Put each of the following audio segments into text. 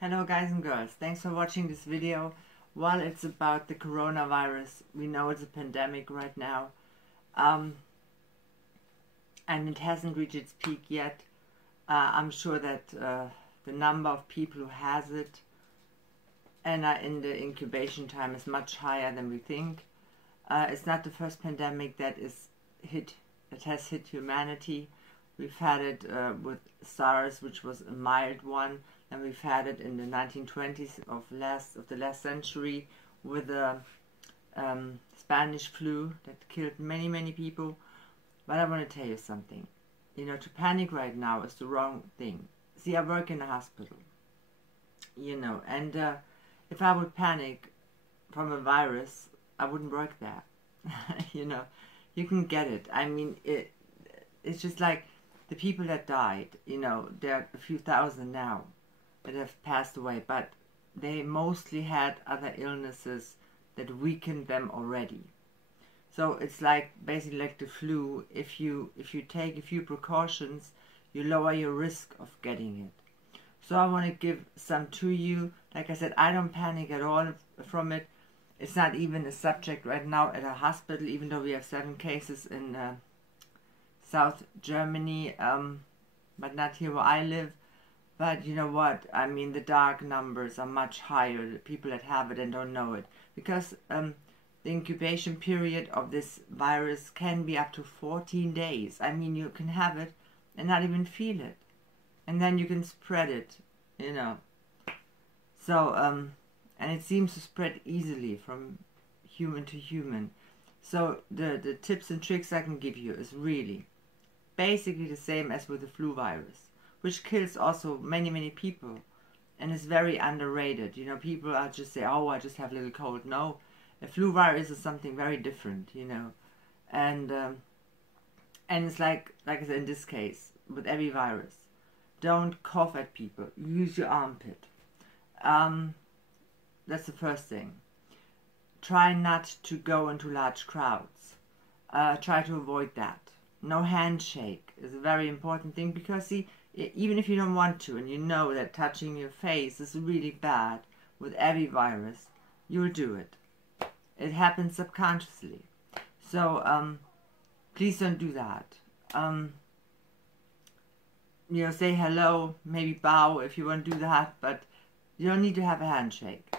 Hello guys and girls, thanks for watching this video. Well, it's about the coronavirus. We know it's a pandemic right now, and it hasn't reached its peak yet. I'm sure that the number of people who has it and are in the incubation time is much higher than we think. It's not the first pandemic that has hit humanity. We've had it with SARS, which was a mild one, and we've had it in the 1920s of the last century with the Spanish flu that killed many people. But I want to tell you something. You know, to panic right now is the wrong thing. See, I work in a hospital, and if I would panic from a virus, I wouldn't work there. You can get it. I mean, it's just like the people that died, there are a few thousand now that have passed away, but they mostly had other illnesses that weakened them already. So it's like basically like the flu. If you take a few precautions, you lower your risk of getting it. So I want to give some to you. Like I said, I don't panic at all from it. It's not even a subject right now at a hospital, even though we have 7 cases in South Germany, but not here where I live. But you know what? I mean, the dark numbers are much higher, the people that have it and don't know it. Because the incubation period of this virus can be up to 14 days. I mean, you can have it and not even feel it. And then you can spread it, So, and it seems to spread easily from human to human. So the tips and tricks I can give you is really basically the same as with the flu virus, which kills also many people and is very underrated. People are just say, oh, I just have a little cold. No, a flu virus is something very different, and it's like I said, in this case, with every virus, don't cough at people. Use your armpit. That's the first thing. Try not to go into large crowds. Try to avoid that. No handshake is a very important thing, because see, even if you don't want to and you know that touching your face is really bad with every virus, you'll do it. It happens subconsciously. So please don't do that. Say hello, maybe bow if you want to do that, but you don't need to have a handshake.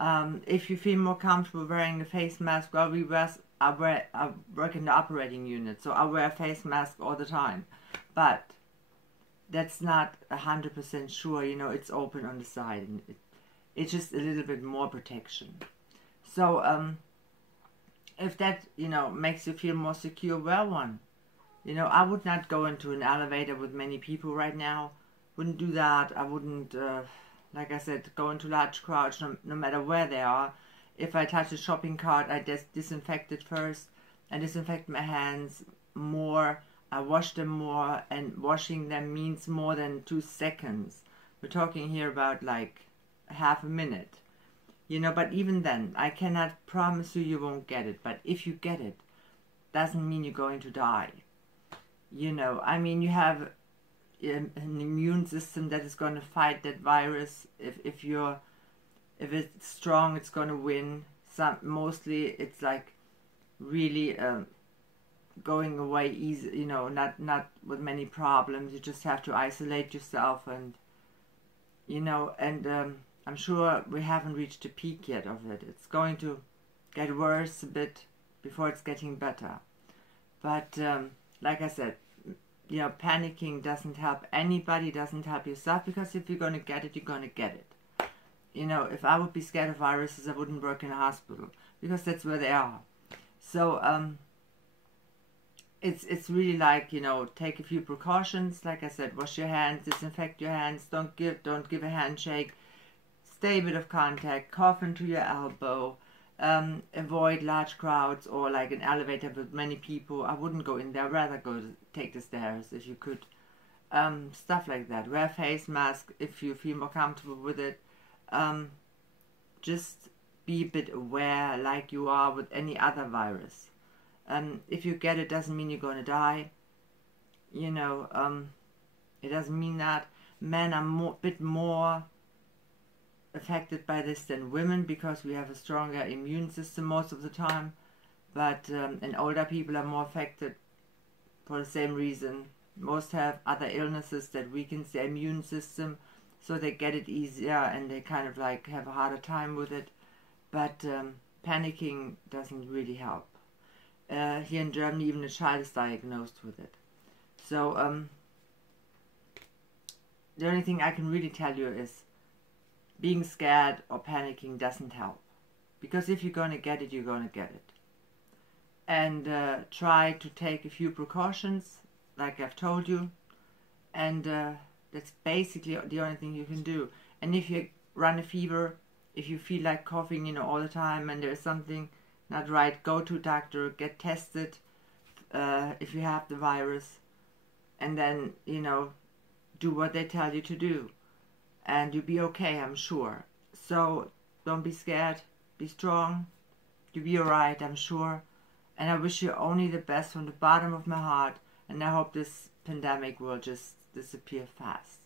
If you feel more comfortable wearing the face mask, well, I work in the operating unit, so I wear a face mask all the time. But that's not 100% sure, it's open on the side, and it's just a little bit more protection. So if that, makes you feel more secure, wear one. I would not go into an elevator with many people right now. Wouldn't do that. I wouldn't, like I said, go into large crowds, no matter where they are. If I touch a shopping cart, I disinfect it first. I disinfect my hands more. I wash them more, and washing them means more than 2 seconds. We're talking here about like half a minute. But even then, I cannot promise you won't get it. But if you get it, doesn't mean you're going to die. I mean, you have an immune system that is going to fight that virus. If it's strong, it's going to win. Mostly it's like really going away easy, not with many problems. You just have to isolate yourself, and I'm sure we haven't reached the peak yet of it. It's going to get worse a bit before it's getting better. But like I said, panicking doesn't help anybody, doesn't help yourself, because if you're going to get it, you're going to get it. If I would be scared of viruses, I wouldn't work in a hospital, because that's where they are. So it's really like, take a few precautions. Like I said, wash your hands, disinfect your hands, don't give a handshake, stay a bit of contact, cough into your elbow, avoid large crowds or like an elevator with many people. I wouldn't go in there. I'd rather take the stairs if you could. Stuff like that. Wear a face mask if you feel more comfortable with it. Just be a bit aware, like you are with any other virus. If you get it, doesn't mean you're going to die. It doesn't mean that. Men are bit more affected by this than women because we have a stronger immune system most of the time, but and older people are more affected for the same reason. Most have other illnesses that weakens their immune system, so they get it easier and they kind of like have a harder time with it. But panicking doesn't really help. Here in Germany, even a child is diagnosed with it. So the only thing I can really tell you is being scared or panicking doesn't help. Because if you're going to get it, you're going to get it. And try to take a few precautions, like I've told you. And that's basically the only thing you can do. And if you run a fever, if you feel like coughing, all the time and there's something not right, go to a doctor, get tested if you have the virus. And then, do what they tell you to do. And you'll be okay, I'm sure. So don't be scared. Be strong. You'll be alright, I'm sure. And I wish you only the best from the bottom of my heart. And I hope this pandemic will just disappear fast.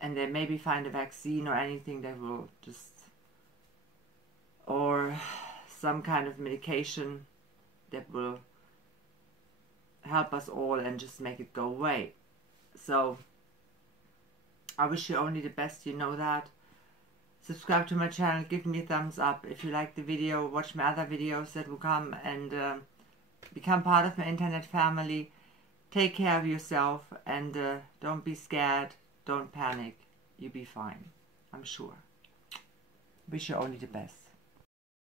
And they maybe find a vaccine or anything that will just... or some kind of medication that will help us all and just make it go away. So I wish you only the best, you know that. Subscribe to my channel, give me a thumbs up if you like the video, watch my other videos that will come, and become part of my internet family. Take care of yourself and don't be scared, don't panic, you'll be fine, I'm sure. Wish you only the best.